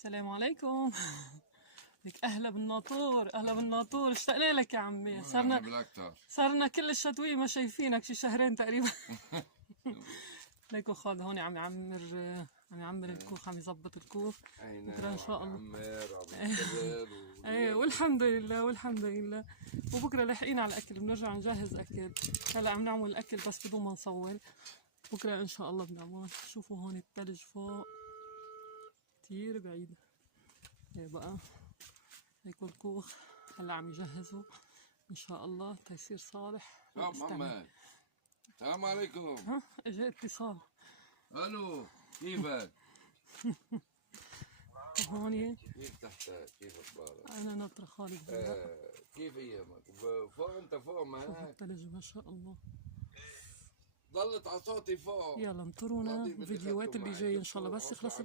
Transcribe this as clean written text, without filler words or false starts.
السلام عليكم. لك اهلا بالناطور، اهلا بالناطور، اشتقنا لك يا عمي. صرنا كل الشتوية ما شايفينك، شي شهرين تقريبا. ليكو خالد هون عم يعمر الكوخ، عم يظبط الكوخ. بكره ان شاء الله ايه والحمد لله والحمد لله. وبكره لاحقين على الاكل، بنرجع نجهز اكل. هلا عم نعمل الاكل بس بدون ما نصور. بكره ان شاء الله بنعمل. شوفوا هون الثلج فوق كتير بعيد. ايه بقى هيكو الكوخ هلا عم يجهزوا ان شاء الله تيصير صالح. شباب محمد، السلام عليكم. ها اجى اتصال. الو، كيفك؟ هون كيف تحتك؟ كيف اخبارك؟ انا ناطره خالد. كيف ايامك؟ فوق انت فوق شوف معك؟ الثلج ما شاء الله. ضلت على صوتي فوق. يلا انطرونا الفيديوهات اللي جايه ان شاء الله بس يخلص